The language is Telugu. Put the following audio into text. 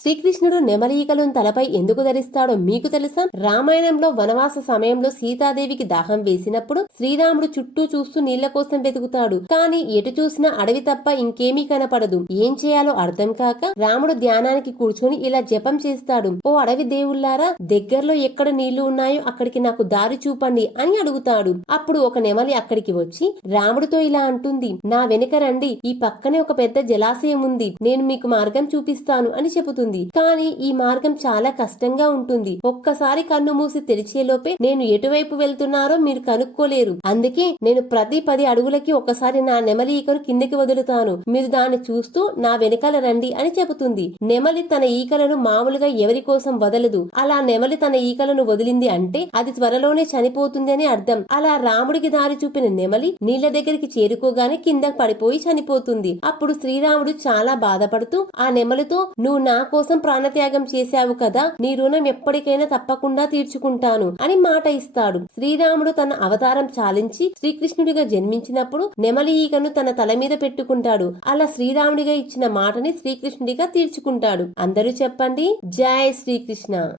శ్రీకృష్ణుడు నెమలీకలను తలపై ఎందుకు ధరిస్తాడో మీకు తెలుసా? రామాయణంలో వనవాస సమయంలో సీతాదేవికి దాహం వేసినప్పుడు శ్రీరాముడు చుట్టూ చూస్తూ నీళ్ళ కోసం వెతుకుతాడు. కానీ ఎటు చూసినా అడవి తప్ప ఇంకేమీ కనపడదు. ఏం చేయాలో అర్థం కాక రాముడు ధ్యానానికి కూర్చొని ఇలా జపం చేస్తాడు. ఓ అడవి దేవుళ్ళారా దగ్గరలో ఎక్కడ నీళ్ళు ఉన్నాయో అక్కడికి నాకు దారి చూపండి అని అడుగుతాడు. అప్పుడు ఒక నెమలి అక్కడికి వచ్చి రాముడితో ఇలా అంటుంది నా వెనుక రండి. ఈ పక్కనే ఒక పెద్ద జలాశయం ఉంది. నేను మీకు మార్గం చూపిస్తాను అని చెబుతుంది. కానీ ఈ మార్గం చాలా కష్టంగా ఉంటుంది. ఒక్కసారి కన్ను మూసి తెరిచేలోపే నేను ఎటువైపు వెళ్తున్నారో మీరు కనుక్కోలేరు. అందుకే నేను ప్రతి పది అడుగులకి ఒకసారి నా నెమలి ఈకను కిందకి వదులుతాను. మీరు దాన్ని చూస్తూ నా వెనకాల రండి అని చెబుతుంది. నెమలి తన ఈకలను మామూలుగా ఎవరి కోసం వదలదు. అలా నెమలి తన ఈకలను వదిలింది అంటే అది త్వరలోనే చనిపోతుంది అని అర్థం. అలా రాముడికి దారి చూపిన నెమలి నీళ్ళ దగ్గరికి చేరుకోగానే కింద పడిపోయి చనిపోతుంది. అప్పుడు శ్రీరాముడు చాలా బాధపడుతూ ఆ నెమలితో నువ్వు నా కోసం ప్రాణత్యాగం చేశావు కదా నీ రుణం ఎప్పటికైనా తప్పకుండా తీర్చుకుంటాను అని మాట ఇస్తాడు. శ్రీరాముడు తన అవతారం చాలించి శ్రీకృష్ణుడిగా జన్మించినప్పుడు నెమలి ఈగను తన తల మీద పెట్టుకుంటాడు. అలా శ్రీరాముడిగా ఇచ్చిన మాటని శ్రీకృష్ణుడిగా తీర్చుకుంటాడు. అందరూ చెప్పండి జై శ్రీకృష్ణ.